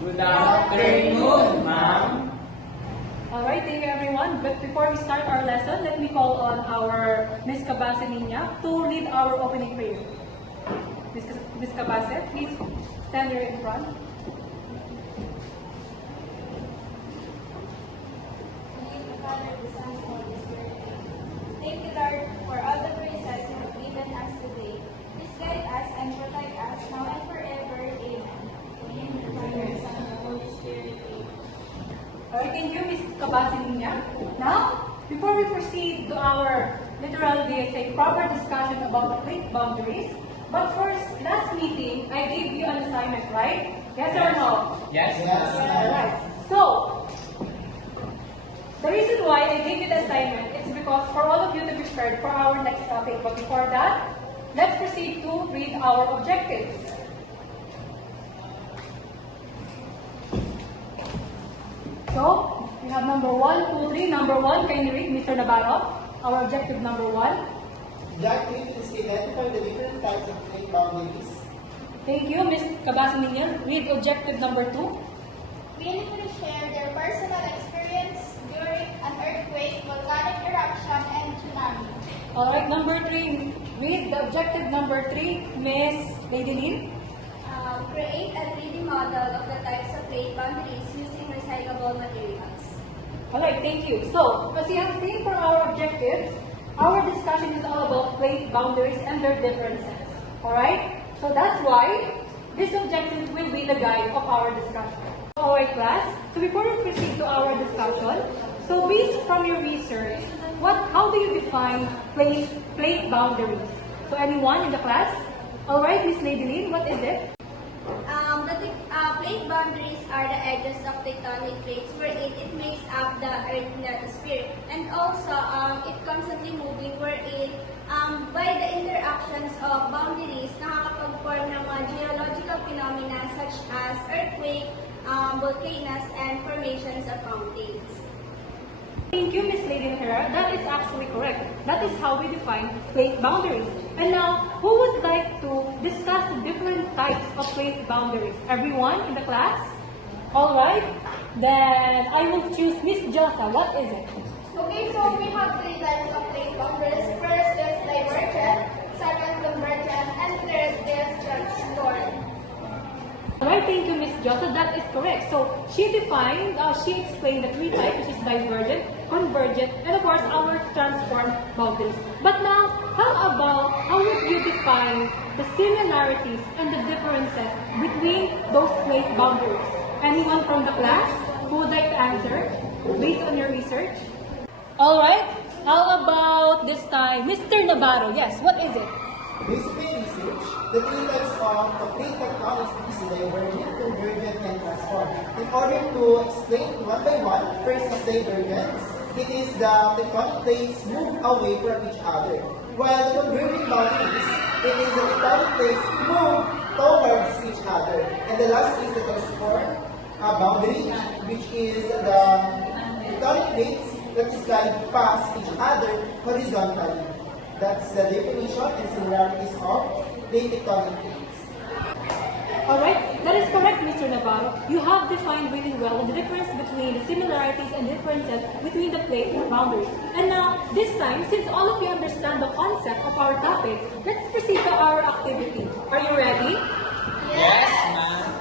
Good afternoon, ma'am. Alright, thank you everyone. But before we start our lesson, let me call on our Ms. Cabase Niña to lead our opening prayer. Ms. Cabase, please stand here in front. Thank you, Lord, for all the graces you have given us today. Please guide us and protect us now and forever. Amen. In the Father, Son, and the Holy Spirit. Amen. Alright, thank you, Ms. Cabase Niña. Now, before we proceed to our literal DSA proper discussion about the plate boundaries, but first, last meeting, I gave you an assignment, right? Yes or no? Yes, Alright. So, the reason why I gave you the assignment is because for all of you to be prepared for our next topic. But before that, let's proceed to read our objectives. So, we have number 1, 2, 3. Number 1, can you read, Mr. Navarro? Our objective number 1. Objective is identify the different types of plate boundaries. Thank you, Ms. Cabase Niña. Read objective number 2. Meaningfully share their personal experience during an earthquake, volcanic eruption, and tsunami. Alright, number 3. Read the objective number 3, Ms. Lady Lynn. Create a 3D model of the types of plate boundaries using recyclable materials. Alright, thank you. So, as you have seen for our objectives, our discussion is all about plate boundaries and their differences. Alright? So that's why this objective will be the guide of our discussion. Alright class, so before we proceed to our discussion, so based from your research, how do you define plate boundaries? So anyone in the class? Alright, Miss Lady Lynn, what is it? Plate boundaries are the edges of tectonic plates where it makes up the Earth atmosphere, and also it constantly moving where by the interactions of boundaries nakakapag-form ng mga geological phenomena such as earthquake, volcanoes, and formations of mountains. Thank you, Ms. Lady Herrera. That is actually correct. That is how we define plate boundaries. And now, who would like to discuss the different types of plate boundaries? Everyone in the class? Alright. Then, I will choose Ms. Josa. What is it? Okay, so we have 3 types of plate boundaries. First is divergent, second convergent, and third is transitory. Alright, thank you, Ms. Josa. That is correct. So, she explained the 3 types, which is divergent, convergent, and of course, our transformed boundaries. But now, how would you define the similarities and the differences between those plate boundaries? Anyone from the class who would like to answer based on your research? Alright, how about this time, Mr. Navarro? Yes, what is it? Basically research, the 3 types of plate tectonics is divergent, convergent, and transform. In order to explain one by one, first is divergence. It is the tectonic plates move away from each other. While the convergent boundaries, it is the tectonic plates move towards each other. And the last is the transform boundary, which is the tectonic plates that slide past each other horizontally. That's the definition and similarities of plate tectonic plates. Alright, that is correct, Mr. Navarro. You have defined really well the difference between the similarities and differences between the plate boundaries. And now, this time, since all of you understand the concept of our topic, let's proceed to our activity. Are you ready? Yes, ma'am.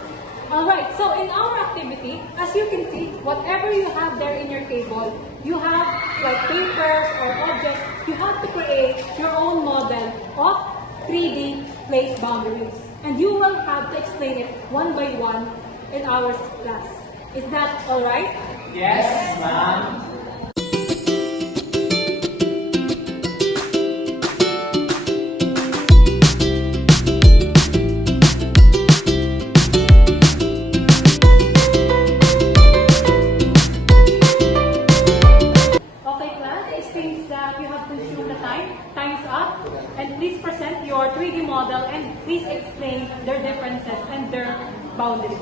Alright, so in our activity, as you can see, whatever you have there in your table, you have like papers or objects, you have to create your own model of 3D plate boundaries. And you will have to explain it one by one in our class. Is that alright? Yes, ma'am. Okay class, it seems that you have consumed the time. Time's up. And please present your 3D model and please explain their differences and their boundaries.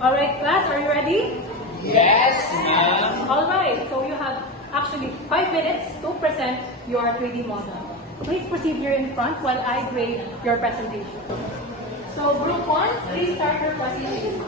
Alright class, are you ready? Yes, ma'am. Alright, so you have actually 5 minutes to present your 3D model. Please proceed here in front while I grade your presentation. So group 1, please start your presentation.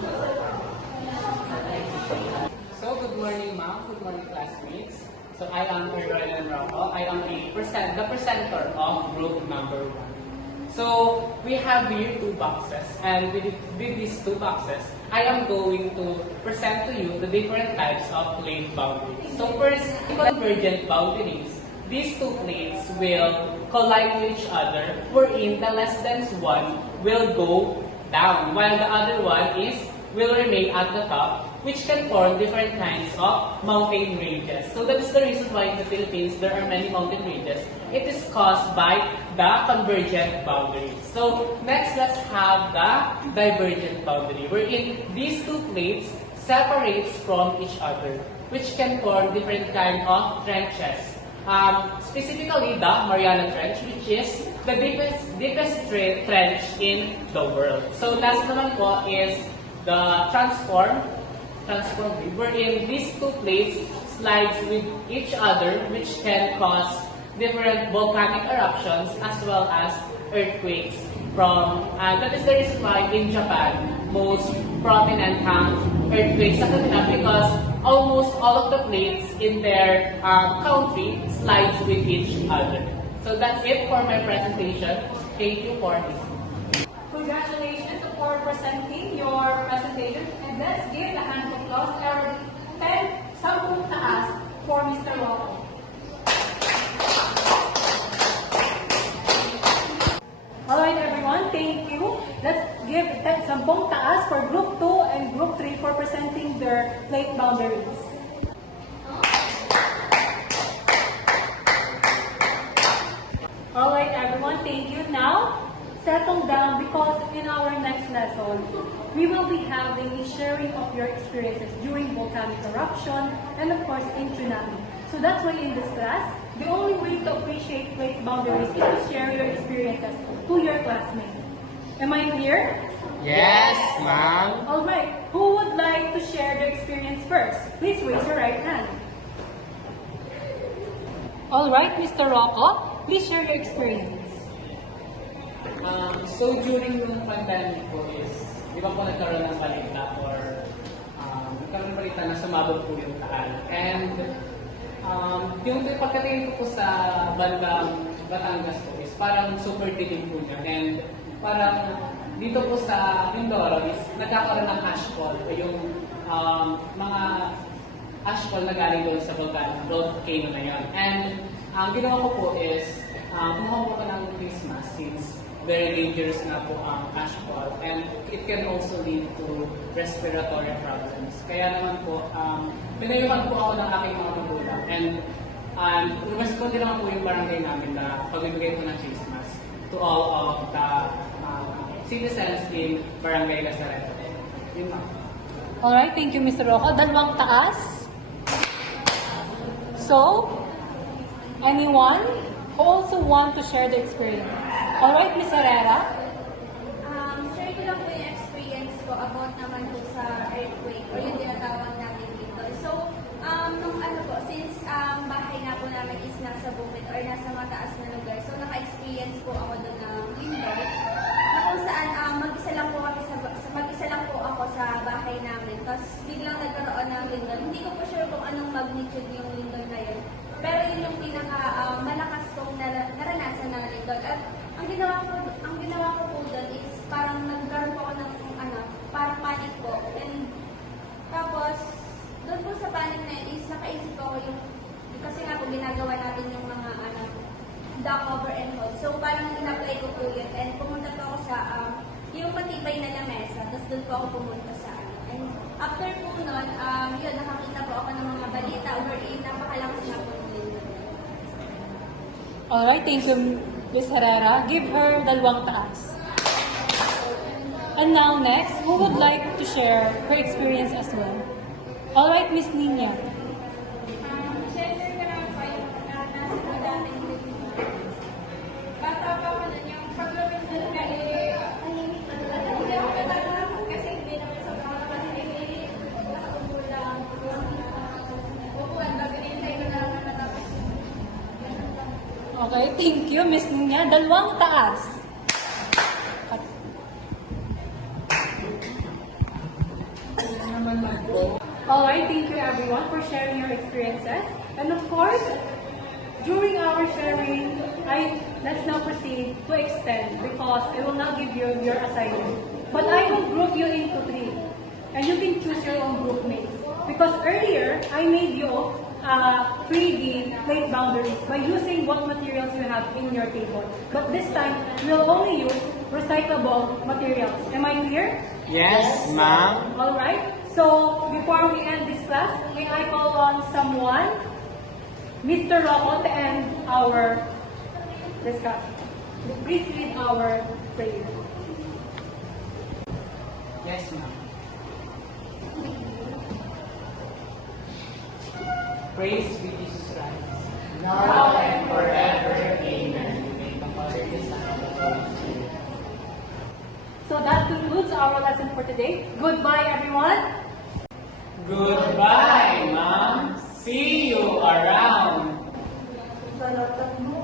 morning, ma'am. Good morning, classmates. So I am Erdogan Rocco. I am the presenter of group number 1. So we have here 2 boxes, and with these 2 boxes, I am going to present to you the different types of plate boundaries. So first, convergent boundaries. These 2 plates will collide with each other, wherein the less dense one will go down, while the other one will remain at the top, which can form different kinds of mountain ranges. So that is the reason why in the Philippines there are many mountain ranges. It is caused by the convergent boundaries. So next, let's have the divergent boundary, wherein these 2 plates separates from each other, which can form different kind of trenches. Specifically the Mariana Trench, which is the deepest trench in the world. So last naman po is the transform wave, wherein these 2 plates slides with each other, which can cause different volcanic eruptions as well as earthquakes. That is the reason why in Japan, most prominent earthquakes sa kanila, because almost all of the plates in their country slides with each other. So that's it for my presentation. Thank you for listening. Congratulations for presenting your presentation, and let's give a hand of applause every 10 sampung taas for Mr. Rocco. Alright everyone, thank you. Let's give 10 sampung taas for Group 2 and Group 3 for presenting their plate boundaries. Alright everyone, thank you. Now, settle down because in our next lesson, we will be having a sharing of your experiences during volcanic eruption and of course in tsunami. So that's why in this class, the only way to appreciate plate boundaries is to share your experiences to your classmates. Am I clear? Yes, ma'am. Alright, who would like to share their experience first? Please raise your right hand. Alright, Mr. Rocco, please share your experience. So during yung pandemic po is, di ba po nagkaroon ng balita or nagkaroon ng balita na sumabog po yung Taal. And yung pagkatingin ko po sa bandang Batangas po is parang super dilim po niya. And parang dito po sa Mindoro is nagkakaroon ng ashfall o yung mga ashfall na galing doon sa volcano na yun. And ang ginawa ko po is kumuha po ko ng Christmas since very dangerous na po ang ashfall and it can also lead to respiratory problems. Kaya naman po, pinayuhan po ako ng aking mga magulang and rumasipon din naman po yung barangay namin na pagbibigay po ng Christmas to all of the citizens in Barangay Lazareto. Yun lang. Alright, thank you Mr. Rocco. Dalawang taas. So, anyone who also want to share the experience? Alright, Ms. Herrera. Share ko lang po yung experience ko about naman po sa earthquake or yung tinatawag natin dito. So, nung since bahay na po namin is nasa bukid or nasa mataas na lugar, so naka-experience po ako doon ng lindol. Na kung saan mag-isa lang po ako sa bahay namin. Tapos biglang nagkaroon ng lindol. Hindi ko po sure kung anong magnitude yung lindol na yun. Pero yun yung malakas kong naranasan ng lindol. At ang ginawa ko po doon is parang nagkaroon po ako ng parang panic po. And tapos, doon po sa panic na yun is nakaisip ako yung, kasi nga po ginagawa natin yung mga duck over and hold. So parang in-apply ko po yun. And pumunta po ako sa yung matibay na lamesa. Tapos doon po ako pumunta sa And after po nun, yun, nakakita po ako ng mga balita wherein napakalakas na po yun. Alright, thank you Ms. Herrera. Give her dalawang taas. And now next, who would like to share her experience as well? Alright, Miss Nina. Share ko naman po yung naranasan ko dating bata pa ako nun, yung paglawin nun na hindi ako natatakot kasi hindi naman sa mga kasi nakaupo lang upuan bago nintay ko na naman natapos. Okay, thank you Miss Nina. Dalawang taas. Alright, thank you everyone for sharing your experiences. And of course, during our sharing, let's now proceed to extend because I will not give you your assignment. But I will group you into 3. And you can choose your own group mates. Because earlier, I made you 3D plate boundaries by using what materials you have in your table. But this time, we'll only use recyclable materials. Am I clear? Yes, ma'am. Alright. So, before we end this class, may I call on someone, Mr. Rocco, to end our discussion. Please lead our prayer. Yes, ma'am. Praise be Jesus Christ. Now and forever. Amen. May the Father, the Son, and the Holy Spirit. So that concludes our lesson for today. Goodbye, everyone. Goodbye, ma'am. See you around. Sa lahat mo,